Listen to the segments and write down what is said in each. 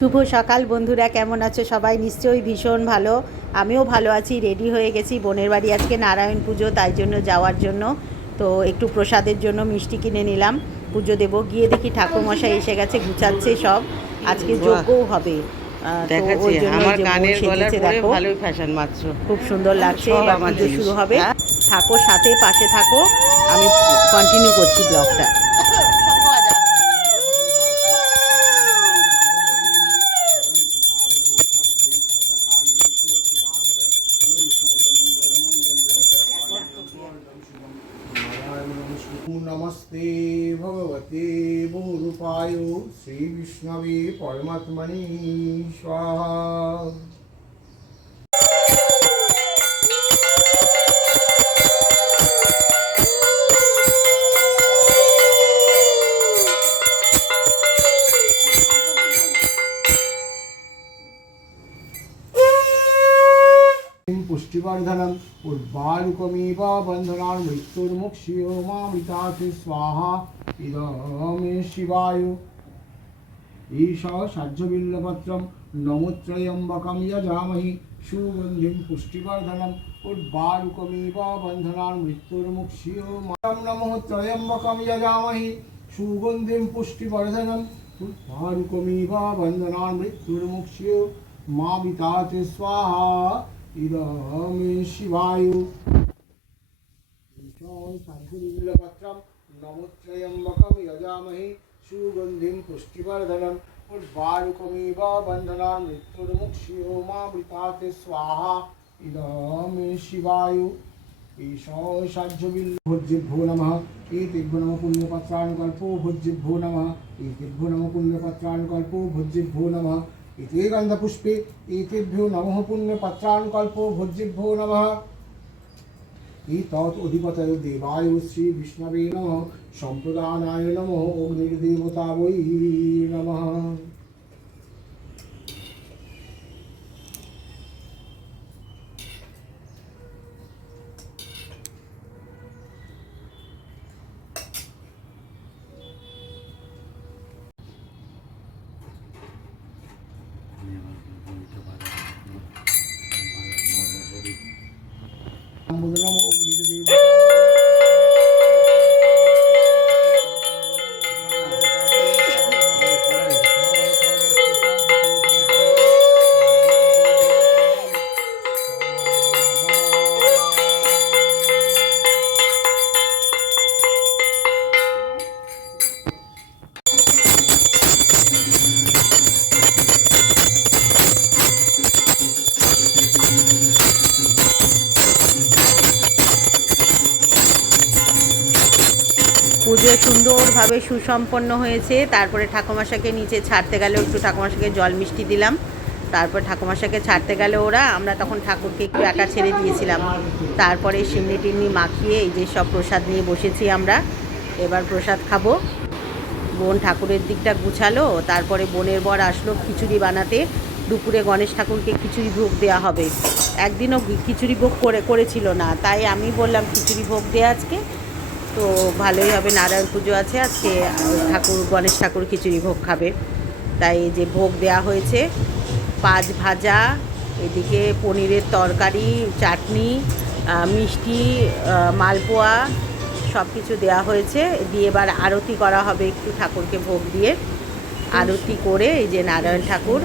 শুভ সকাল বন্ধুরা কেমন আছো সবাই? নিশ্চয়ই ভীষণ ভালো। আমিও ভালো আছি রেডি হয়ে গেছি বোনের বাড়ি আজকে নারায়ণ পুজো তাই জন্য যাওয়ার জন্য। তো একটু প্রসাদের জন্য মিষ্টি কিনে নিলাম পুজো দেবো। গিয়ে দেখি ঠাকুরমশাই এসে গেছে গুছাচ্ছে সব। আজকে। যজ্ঞও হবে। খুব সুন্দর লাগছে শুরু হবে। হ্যাঁ। থাকো সাথে পাশে থাকো। আমি কন্টিনিউ করছি ব্লগটা। ভগবতে বহুরূপায় শ্রীবিষ্ণবে পরমাত্মনি স্বাহা पुष्टिवर्धनम् उर्वारुकमेव बन्धनान् मृत्युर्मुक्षियो मामृतात् स्वाहा इदमे शिवाय ईशा साज्यबिल्लपत्रं नमोत्रयम्बकं यजामहि सुगन्धिं पुष्टिवर्धनम् उर्वारुकमेव बन्धनान् मृत्युर्मुक्षियो मां नमः त्रयम्बकं यजामहि सुगन्धिं पुष्टिवर्धनम् उर्वारुकमेव बन्धनान् मृत्युर्मुक्षियो मामितात् स्वाहा ইদমে শিবায়ু সাধুপত্রম নমত্রয়ম্বকম যজামহি সুগন্ধিম পুষ্টিবর্ধনম উদ্বারুকমিব বন্ধনা মৃত্যুর্মুক্ষিও মামৃতাতে স্বাহা ইদমে শিবায়ু ঈশয় সাহ্যবিল্ল ভোজ্যেভ্যো নমঃ এতেভ্য নম পুণ্যপত্রানুকল্পো ভোজ্যেভ্যো নমঃ এতেভ্য নম পুণ্যপত্রানুকল্পো ভোজ্যেভ্যো নমঃ এতে গন্ধপুষ্পে এতেভ্যো নমঃ পুণ্যপত্রাণকল্প ভোজ্যেভ্যো নমঃ তৎ অধিপতয় দেবায় শ্রী বিষ্ণবে নমঃ সম্প্রদানায় নমঃ অগ্নির্দেবতা বৈ নমঃ नमो পুজো সুন্দরভাবে সুসম্পন্ন হয়েছে। তারপরে ঠাকুমাশাকে নিচে ছাড়তে গেলে একটু ঠাকুমাশাকে জল মিষ্টি দিলাম। তারপর ঠাকুমাশাকে ছাড়তে গেলে ওরা, আমরা তখন ঠাকুরকে একটু একা ছেড়ে দিয়েছিলাম। তারপরে সিমনি টিমনি মাখিয়ে এই যে সব প্রসাদ নিয়ে বসেছি আমরা। এবার প্রসাদ খাব। বোন ঠাকুরের দিকটা গুছালো, তারপরে বোনের বর আসলো খিচুড়ি বানাতে। দুপুরে গণেশ ঠাকুরকে খিচুড়ি ভোগ দেওয়া হবে। একদিনও খিচুড়ি ভোগ করে করেছিল না, তাই আমি বললাম খিচুড়ি ভোগ দে আজকে। তো ভালোই হবে, নারায়ণ পুজো আছে, আজকে ঠাকুর, গণেশ ঠাকুর খিচুড়ি ভোগ খাবে। তাই যে ভোগ দেওয়া হয়েছে, পাঁচ ভাজা, এদিকে পনিরের তরকারি, চাটনি মিষ্টি মালপোয়া সব কিছু দেওয়া হয়েছে। দিয়ে এবার আরতি করা হবে একটু ঠাকুরকে ভোগ দিয়ে। আরতি করে এই যে নারায়ণ ঠাকুর।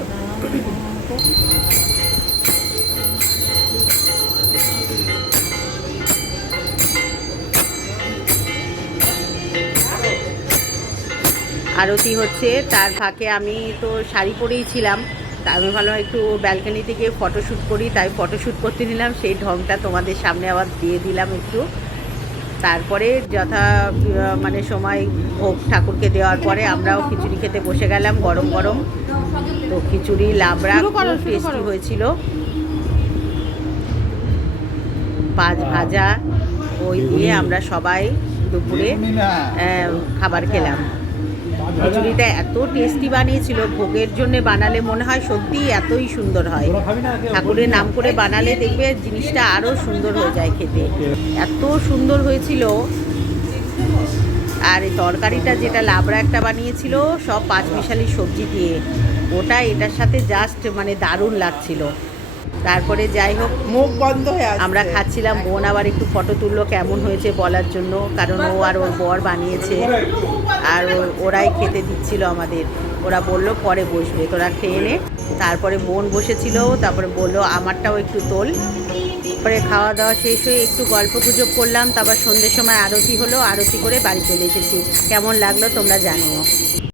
আরতি হচ্ছে তার ফাঁকে আমি তো শাড়ি পরেই ছিলাম। তা আমি ভাবলাম একটু ব্যালকানিতে গিয়ে ফটোশ্যুট করি তাই ফটোশ্যুট করতে নিলাম সেই ঢংটা তোমাদের সামনে আবার দিয়ে দিলাম একটু। তারপরে যথা মানে সময় ভোগ ঠাকুরকে দেওয়ার পরে আমরাও খিচুড়ি খেতে বসে গেলাম গরম গরম। তো খিচুড়ি লাবড়া টেস্টি হয়েছিল। পাঁচ ভাজা ওই দিয়ে আমরা সবাই দুপুরে খাবার খেলাম। খিচুড়িটা এত টেস্টি বানিয়েছিল, ভোগের জন্য বানালে মনে হয় সত্যি এতই সুন্দর হয়। ঠাকুরের নাম করে বানালে দেখবে জিনিসটা আরও সুন্দর হয়ে যায় খেতে। এত সুন্দর হয়েছিল। আর এই তরকারিটা যেটা লাবড়া একটা বানিয়েছিল, সব পাঁচমিশালি সবজি দিয়ে। ওটা এটার সাথে জাস্ট মানে দারুণ লাগছিল। তারপরে যাই হোক মুখ বন্ধ হয়ে আমরা খাচ্ছিলাম বোন আবার একটু ফটো তুললো কেমন হয়েছে বলার জন্য কারণ ও আর ওর বর বানিয়েছে। আর ওরাই খেতে দিচ্ছিল আমাদের। ওরা বলল পরে বসবে তোরা খেয়ে নে। তারপরে বোন বসেছিল তারপরে বলল আমারটাও একটু তোল। পরে খাওয়া দাওয়া শেষ হয়ে একটু গল্প গুজব করলাম তারপর সন্ধ্যের সময় আরতি হলো আরতি করে বাড়ি চলে এসেছি। কেমন লাগল তোমরা জানিও।